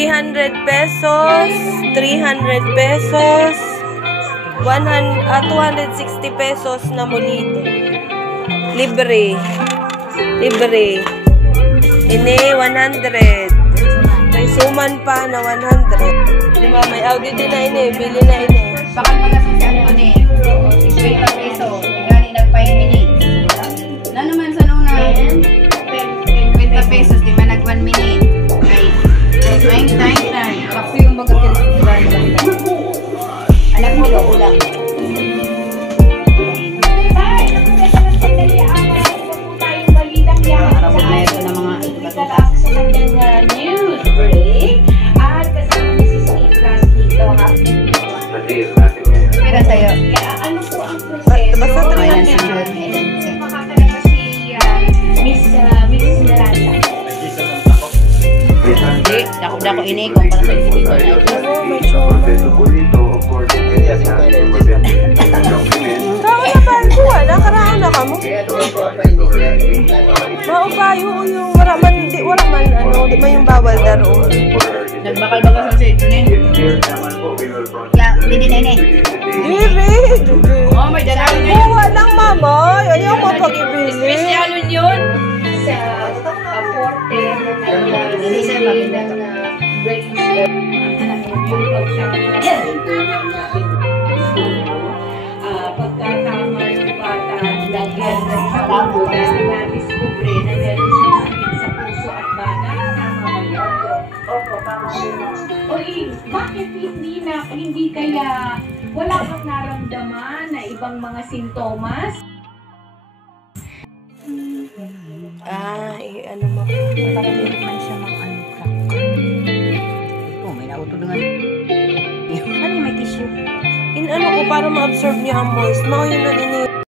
300 pesos, 300 pesos, 260 pesos na mulito. Libre. Libre. Ini 100. May suman pa na 100. Diba, may Audi din na ini. Bili na ini. Bakit magasin si ano ni? 50 peso. Gani nag-5 minutes. Na naman sa nuna? 50 pesos. Di ba nag 1 minute? Right. Time. Bakso yung bagat yun. Alam mo, ikaw ulang. Arabot na ito ng mga iba-iba. News break. At kasama ni si Steve Plus dito, ha? Pira sa'yo. Ano po ang proseso? Basta Ayan, sunod. Makakalala si Mrs. Miranda. Hindi, dako ini kung para sa isipin na ito. Kaya na ba? Wala, karaan na ka mo. Maupayo yung wala man, di man yung bawal daro. Nagbakal-bakal sa ito ni. Ya, hindi na ini. Diri. Oh, may dalawin na. Kuha lang, mama. Ayaw mo pag-ibili. Special yun. Sa Porte ng register. Pagkatama ng bata dahil sa ulo dahil na-discover na meron siyang sakit sa puso at baga. Tama ba yun? Opo, tama yun. Bakit hindi kaya wala kang naramdaman na ibang mga sintomas? Ano mo? Parang man siya mag-ano. Oh, may nautulungan. Ano may tissue? Ano ko para ma-absorb niya ang moist. Mao yun na